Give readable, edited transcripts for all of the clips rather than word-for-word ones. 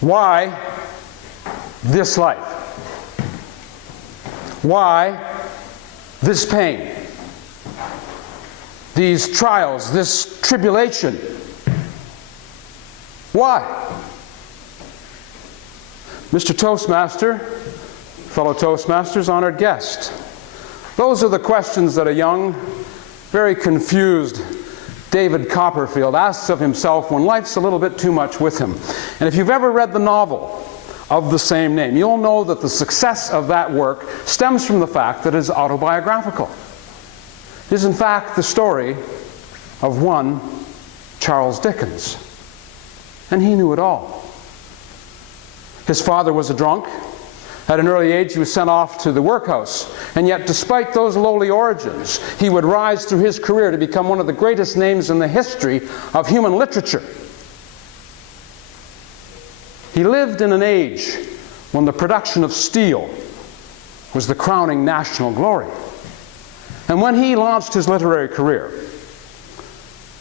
Why this life? Why this pain? These trials, this tribulation? Why? Mr. Toastmaster, fellow Toastmasters, honored guest, those are the questions that a young, very confused David Copperfield asks of himself when life's a little bit too much with him. And if you've ever read the novel of the same name, you'll know that the success of that work stems from the fact that it is autobiographical. It is in fact the story of one Charles Dickens. And he knew it all. His father was a drunk. At an early age, he was sent off to the workhouse. And yet, despite those lowly origins, he would rise through his career to become one of the greatest names in the history of human literature. He lived in an age when the production of steel was the crowning national glory. And when he launched his literary career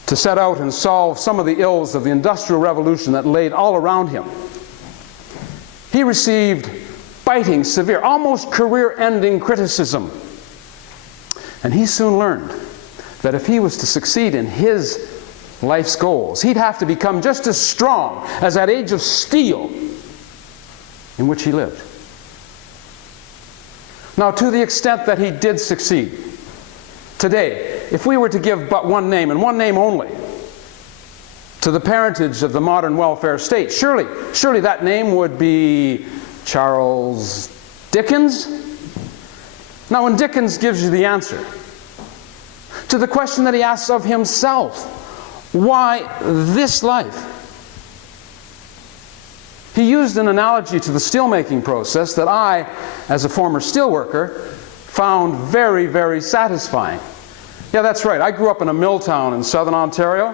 to set out and solve some of the ills of the Industrial Revolution that laid all around him, he received biting, severe, almost career-ending criticism. And he soon learned that if he was to succeed in his life's goals, he'd have to become just as strong as that age of steel in which he lived. Now, to the extent that he did succeed, today, if we were to give but one name, and one name only, to the parentage of the modern welfare state, surely that name would be Charles Dickens? Now, when Dickens gives you the answer to the question that he asks of himself, why this life? He used an analogy to the steelmaking process that I, as a former steelworker, found very, very satisfying. Yeah, that's right. I grew up in a mill town in southern Ontario,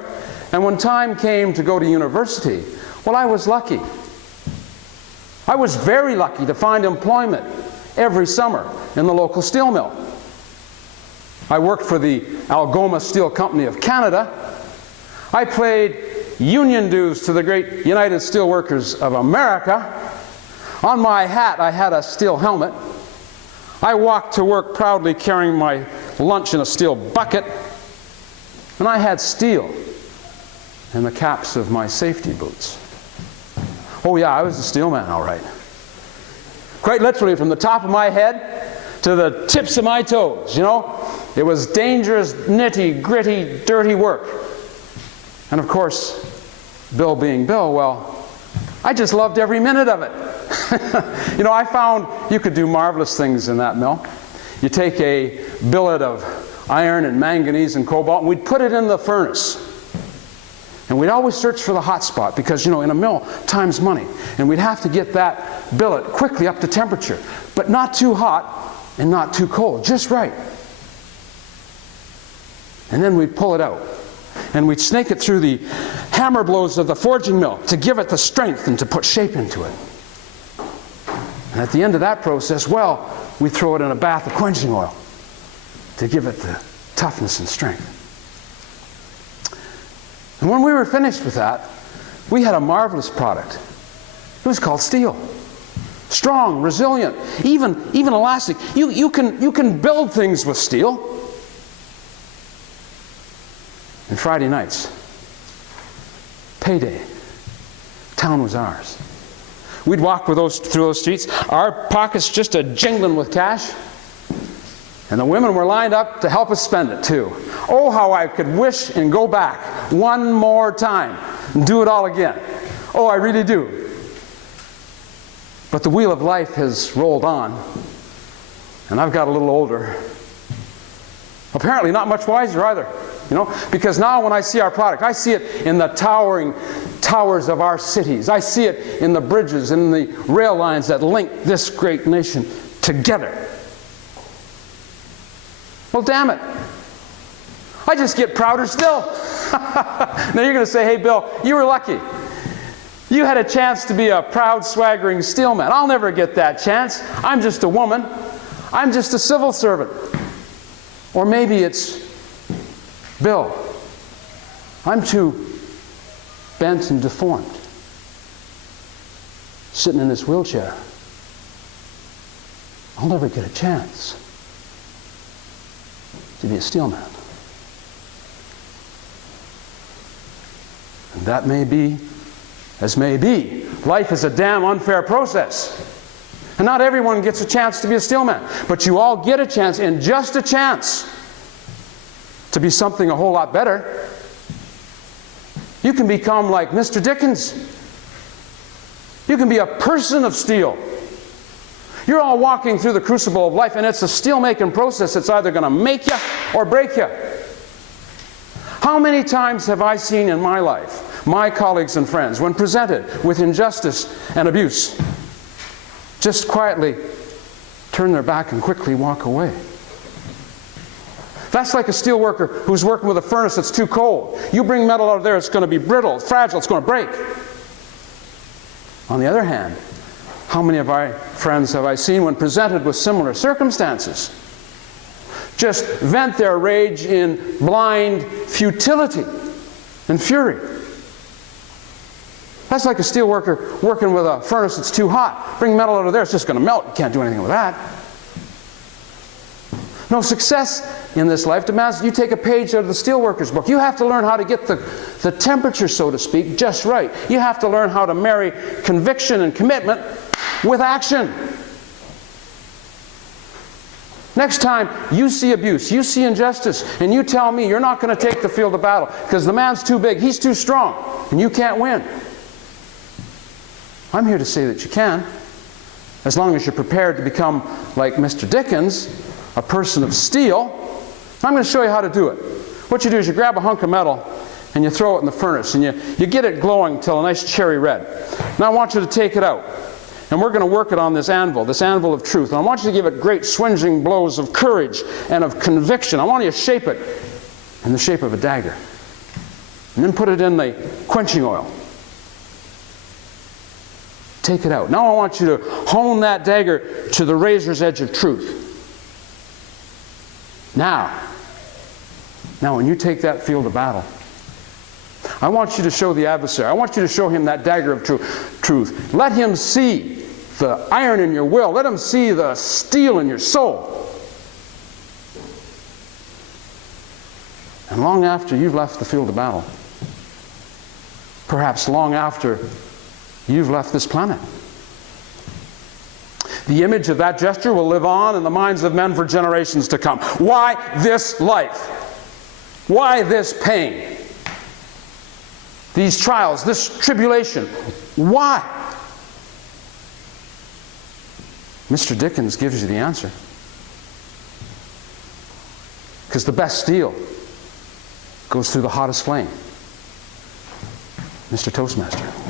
and when time came to go to university, well, I was lucky. I was very lucky to find employment every summer in the local steel mill. I worked for the Algoma Steel Company of Canada. I paid union dues to the great United Steelworkers of America. On my hat, I had a steel helmet. I walked to work proudly carrying my lunch in a steel bucket. And I had steel in the caps of my safety boots. Oh yeah, I was a steelman, all right. Quite literally, from the top of my head to the tips of my toes, you know. It was dangerous, nitty, gritty, dirty work. And of course, Bill being Bill, well, I just loved every minute of it. You know, I found you could do marvelous things in that mill. You take a billet of iron and manganese and cobalt, and we'd put it in the furnace. And we'd always search for the hot spot because, you know, in a mill, time's money. And we'd have to get that billet quickly up to temperature, but not too hot and not too cold, just right. And then we'd pull it out. And we'd snake it through the hammer blows of the forging mill to give it the strength and to put shape into it. And at the end of that process, well, we throw it in a bath of quenching oil to give it the toughness and strength. And when we were finished with that, we had a marvelous product. It was called steel. Strong, resilient, even elastic. You can build things with steel. And Friday nights, payday, town was ours. We'd walk through those streets, our pockets just a jingling with cash, and the women were lined up to help us spend it too. Oh, how I could wish and go back one more time and do it all again. Oh, I really do. But the wheel of life has rolled on, and I've got a little older. Apparently not much wiser either, you know, because now when I see our product, I see it in the towering towers of our cities. I see it in the bridges and in the rail lines that link this great nation together. Well, damn it. I just get prouder still. Now you're going to say, hey, Bill, you were lucky. You had a chance to be a proud, swaggering steelman. I'll never get that chance. I'm just a woman. I'm just a civil servant. Or maybe it's, Bill, I'm too bent and deformed. sitting in this wheelchair, I'll never get a chance to be a steelman. And that may be as may be. Life is a damn unfair process. And not everyone gets a chance to be a steelman. But you all get a chance, and just a chance, to be something a whole lot better. You can become like Mr. Dickens. You can be a person of steel. You're all walking through the crucible of life, and it's a steel-making process that's either going to make you or break you. How many times have I seen in my life, my colleagues and friends, when presented with injustice and abuse, just quietly turn their back and quickly walk away? That's like a steel worker who's working with a furnace that's too cold. You bring metal out of there, it's going to be brittle, fragile, it's going to break. On the other hand, how many of our friends have I seen, when presented with similar circumstances, just vent their rage in blind futility and fury? That's like a steel worker working with a furnace that's too hot. Bring metal out of there, it's just going to melt. You can't do anything with that. No, success in this life demands you take a page out of the steelworker's book. You have to learn how to get the temperature, so to speak, just right. You have to learn how to marry conviction and commitment with action. Next time you see abuse, you see injustice, and you tell me you're not going to take the field of battle because the man's too big, he's too strong, and you can't win. I'm here to say that you can, as long as you're prepared to become like Mr. Dickens, a person of steel. I'm going to show you how to do it. What you do is you grab a hunk of metal and you throw it in the furnace, and you get it glowing till a nice cherry red. Now I want you to take it out, and we're going to work it on this anvil of truth. And I want you to give it great swinging blows of courage and of conviction. I want you to shape it in the shape of a dagger, and then put it in the quenching oil. Take it out. Now I want you to hone that dagger to the razor's edge of truth. Now when you take that field of battle, I want you to show the adversary, I want you to show him that dagger of truth. Let him see the iron in your will. Let him see the steel in your soul. And long after you've left the field of battle, perhaps long after you've left this planet, the image of that gesture will live on in the minds of men for generations to come. Why this life? Why this pain? These trials, this tribulation. Why? Mr. Dickens gives you the answer. Because the best steel goes through the hottest flame. Mr. Toastmaster.